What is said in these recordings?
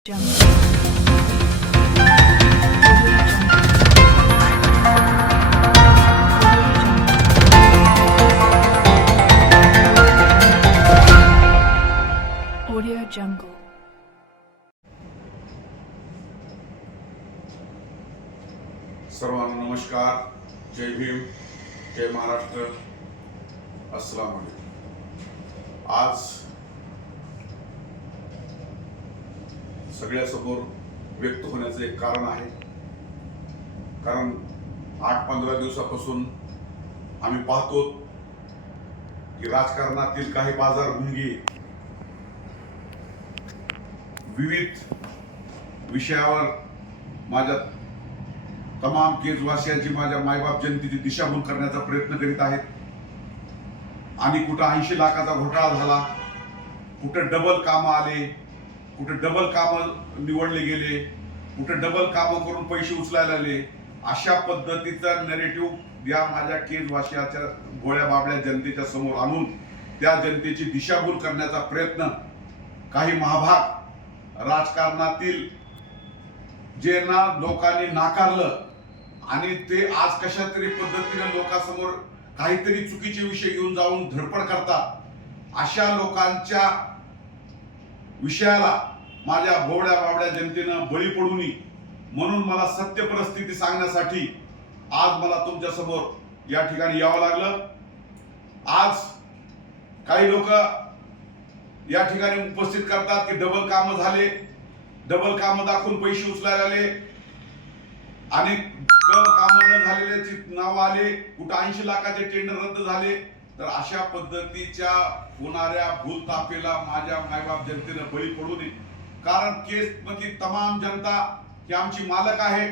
Audio Jungle. सर्वांना नमस्कार. जय भीम. जय महाराष्ट्र. अस्सलाम वालेकुम आज सगळ्यासमोर व्यक्त होण्याचं एक कारण आहे. कारण आठ पंधरा दिवसापासून आम्ही पाहतो की राजकारणातील काही बाजारभुंगी विविध विषयावर माझ्या तमाम केजवासियांची माझ्या मायबाप जनतेची दिशाभूल करण्याचा प्रयत्न करीत आहेत. आणि कुठं ऐंशी लाखाचा घोटाळा झाला कुठं डबल कामं आले कुठं डबल कामं निवडले गेले कुठं डबल कामं करून पैसे उचलायला आले अशा पद्धतीचा नेरेटिव्ह या माझ्या केजवासियाच्या गोळ्या बाबड्या जनतेच्या समोर आणून त्या जनतेची दिशाभूल करण्याचा प्रयत्न काही महाभाग राजकारणातील जे ना लोकांनी नाकारलं आणि ते आज कशा तरी पद्धतीने लोकांसमोर काहीतरी चुकीचे विषय घेऊन जाऊन धडपड करतात अशा लोकांच्या विषयाला माझ्या भोवड्या बाबड्या जनतेनं बळी पडू नये म्हणून मला सत्य परिस्थिती सांगण्यासाठी आज मला तुमच्यासमोर या ठिकाणी यावं लागलं. आज काही लोक या ठिकाणी उपस्थित करतात की डबल कामं झाले. डबल कामं दाखवून पैसे उचलायला आले. आणि कामं न झालेल्याची नाव आले. कुठं ऐंशी लाखाचे टेंडर रद्द झाले. तर अशा पद्धतीच्या होणाऱ्या भूलतापेला माझ्या मायबाप जनतेनं बळी पडू नये. कारण केस मधली तमाम जनता ही आमची मालक आहे.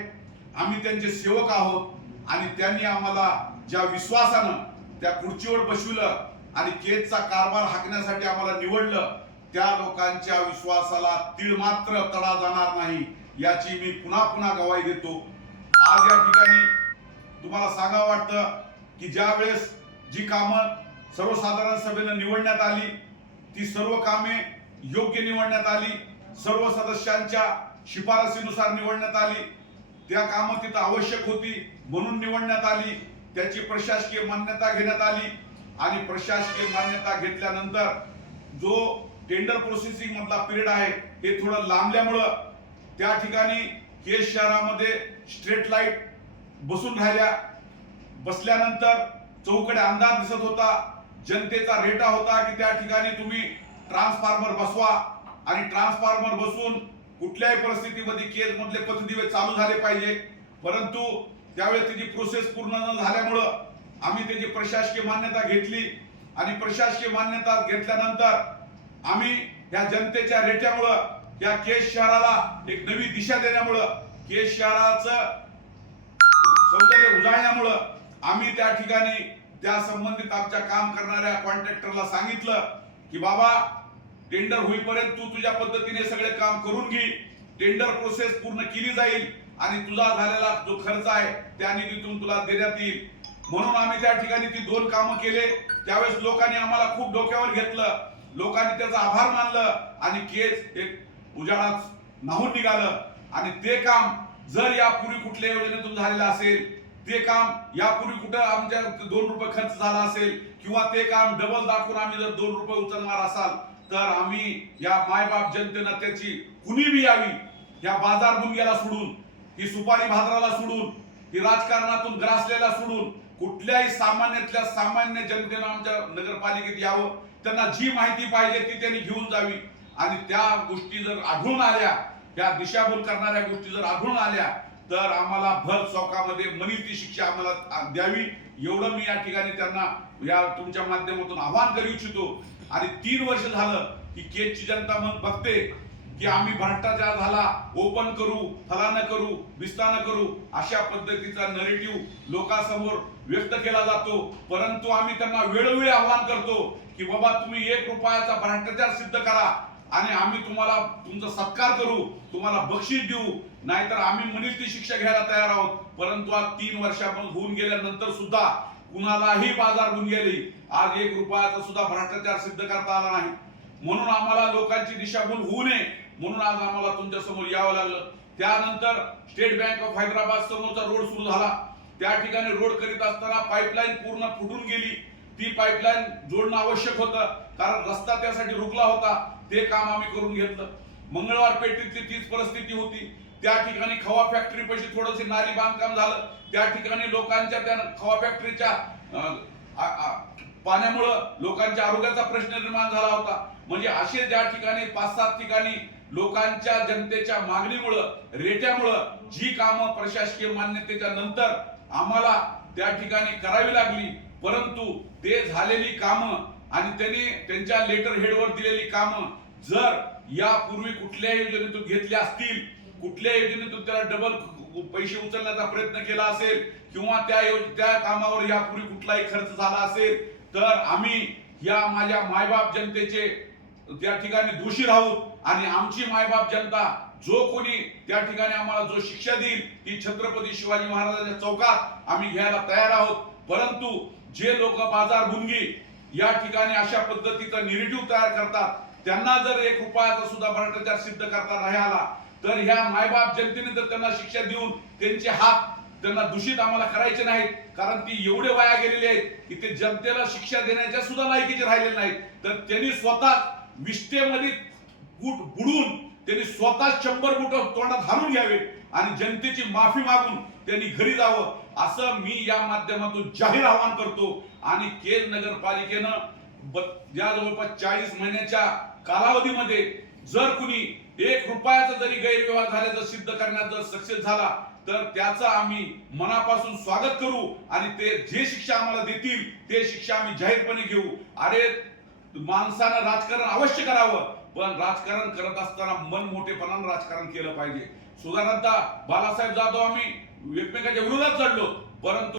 आम्ही त्यांचे सेवक आहोत. आणि त्यांनी आम्हाला ज्या विश्वासानं त्या खुर्चीवर बसविलं आणि केसचा कारभार हाकण्यासाठी आम्हाला निवडलं त्या लोकांच्या विश्वासाला तीळ मात्र तडा जाणार नाही याची मी पुन्हा पुन्हा गवाही देतो. आज या ठिकाणी तुम्हाला सांगावं वाटतं की ज्या वेळेस जी कामं सर्वसाधारण सभेनं निवडण्यात आली ती सर्व कामे योग्य निवडण्यात आली सर्व सदस्यांच्या शिफारसीनुसार निवडण्यात आली. त्या कामं तिथं आवश्यक होती म्हणून निवडण्यात आली. त्याची प्रशासकीय मान्यता घेण्यात आली. आणि प्रशासकीय मान्यता घेतल्यानंतर जो टेंडर प्रोसेसिंग मधला पिरियड आहे हे थोडं लांबल्यामुळं त्या ठिकाणी केस शहरामध्ये स्ट्रीट लाइट बसून राहिल्या. बसल्यानंतर चौकडे अंधार दिसत होता. जनतेचा रेटा होता की त्या ठिकाणी तुम्ही ट्रान्सफॉर्मर बसवा. आणि ट्रान्सफॉर्मर बसून कुठल्याही परिस्थितीमध्ये केज मधले पथदिवे चालू झाले पाहिजे. परंतु त्यावेळेस त्याची प्रोसेस पूर्ण न झाल्यामुळं आम्ही त्याची प्रशासकीय मान्यता घेतली. आणि प्रशासकीय मान्यता घेतल्यानंतर आम्ही या जनतेच्या रेट्यामुळं या केस शहराला एक नवी दिशा देण्यामुळं केस शहराचं सौंदर्य उजाळण्यामुळं आम्ही त्या ठिकाणी त्या संबंधित आमच्या काम करणाऱ्या कॉन्ट्रॅक्टरला सांगितलं की बाबा टेंडर होईपर्यंत तू तुझ्या पद्धतीने सगळे काम करून घे. टेंडर प्रोसेस पूर्ण केली जाईल आणि तुझा झालेला जो खर्च आहे त्या निधीतून तुला देण्यात येईल. म्हणून आम्ही त्या ठिकाणी ती दोन कामं केले. त्यावेळेस लोकांनी आम्हाला खूप डोक्यावर घेतलं. लोकांनी त्याचा आभार मानलं आणि केस एक उजाडात नाहून निघालं. आणि ते काम जर यापूर्वी कुठल्या योजनेतून झालेलं असेल ते काम यापूर्वी कुठं आमच्या दोन रुपये खर्च झाला असेल किंवा ते काम डबल दाखवून आम्ही जर दोन रुपये उचलणार असाल तर आम्ही या मायबाप जनतेनं त्याची कुणी बी यावी. या बाजार बुंग्याला सोडून ही सुपारी भाजराला सोडून ही राजकारणातून ग्रासलेला सोडून कुठल्याही सामान्यातल्या सामान्य जनतेनं आमच्या नगरपालिकेत यावं. त्यांना जी माहिती पाहिजे ती त्यांनी घेऊन जावी. आणि त्या गोष्टी जर आढळून आल्या त्या दिशाभूल करणाऱ्या गोष्टी जर आढळून आल्या तर आम्हाला भर चौकामध्ये मनीची ती शिक्षा आम्हाला द्यावी. एवढं मी या ठिकाणी त्यांना या तुमच्या माध्यमातून आवाहन करू इच्छितो. आणि तीन वर्ष झालं की केजची जनता मग बघते की आम्ही भ्रष्टाचार झाला ओपन करू फलानं करू विस्तानं करू अशा पद्धतीचा नरेटिव्ह लोकांसमोर व्यक्त केला जातो. परंतु आम्ही त्यांना वेळोवेळी आवाहन करतो की बाबा तुम्ही एक रुपयाचा भ्रष्टाचार सिद्ध करा. आणि आम्ही तुम्हाला तुमचा सत्कार करू तुम्हाला बक्षीस देऊ. नाहीतर आम्ही म्हणील ती शिक्षा घ्यायला तयार आहोत. परंतु आज तीन वर्षापासून होऊन गेल्यानंतर सुद्धा कुणालाही बाजार होऊन गेली. आज एक रुपयाचा सुद्धा भ्रष्टाचार सिद्ध करता आला नाही. म्हणून आम्हाला लोकांची दिशाभूल होऊ नये. म्हणून आज आम्हाला तुमच्यासमोर यावं लागलं. त्यानंतर स्टेट बँक ऑफ हैदराबाद समोरचा रोड सुरू झाला. त्या ठिकाणी रोड करीत असताना पाईपलाईन पूर्ण फुटून गेली. ती पाईपलाईन जोडणं आवश्यक होतं. कारण रस्ता त्यासाठी रुकला होता. ते काम आम्ही करून घेतलं. मंगळवार पेठेतली तीच परिस्थिती होती. त्या ठिकाणी खवा फॅक्टरी पैसे थोडंसे नाली बांधकाम झालं. त्या ठिकाणी लोकांच्या त्या खवा फॅक्टरीच्या पाण्यामुळं लोकांच्या आरोग्याचा प्रश्न निर्माण झाला होता. म्हणजे असे ज्या ठिकाणी पाच सात ठिकाणी लोकांच्या जनतेच्या मागणीमुळं रेट्यामुळं जी कामं प्रशासकीय मान्यतेच्या नंतर आम्हाला त्या ठिकाणी करावी लागली परंतु ते झालेली कामं आणि त्यांनी त्यांच्या लेटर हेडवर दिलेली कामं जर यापूर्वी कुठल्या योजनेतून घेतल्या असतील कुठल्या योजनेतून त्याला डबल पैसे उचलण्याचा प्रयत्न केला असेल किंवा त्या त्या कामावर यापूर्वी कुठलाही खर्च झाला असेल तर आम्ही या माझ्या मायबाप जनतेचे त्या ठिकाणी दोषी राहू आणि आमची मायबाप जनता जो कोणी त्या ठिकाणी आम्हाला जो शिक्षा देईल ती छत्रपती शिवाजी महाराजांच्या चौकात आम्ही घ्यायला तयार आहोत. परंतु जे लोक बाजार भुंगी या ठिकाणी अशा पद्धतीचा निरेटिव्ह तयार करतात. त्यांना जर एक रुपयाचा सुद्धा भ्रष्टाचार सिद्ध करता नाही आला तर ह्या मायबाप जनतेने जर त्यांना शिक्षा देऊन त्यांचे हात त्यांना दूषित आम्हाला करायचे नाहीत कारण ती एवढे वाया गेलेले आहेत की ते जनतेला शिक्षा देण्याच्या सुद्धा लायकीचे राहिलेले नाहीत. तर त्यांनी स्वतः विष्ठेमध्ये बूट बुडून त्यांनी स्वतः शंभर बुट तोंडात घालून घ्यावे आणि जनतेची माफी मागून त्यांनी घरी जावं. असं मी या माध्यमातून जाहीर आवाहन करतो. आणि केल नगरपालिकेनं या जवळपास चाळीस महिन्याच्या कालावधीमध्ये जर कुणी एक रुपयाचा जरी गैरव्यवहार झाल्याचं सिद्ध करण्यात जर सक्सेस झाला तर त्याचं आम्ही मनापासून स्वागत करू आणि ते जे शिक्षा आम्हाला देतील ते शिक्षा आम्ही जाहीरपणे घेऊ. अरे माणसानं राजकारण अवश्य करावं पण राजकारण करत असताना मन मोठेपणानं राजकारण केलं पाहिजे. सुधारणता बालासाहेब जाधव आम्ही एकमेकांच्या विरोधात चढलो परंतु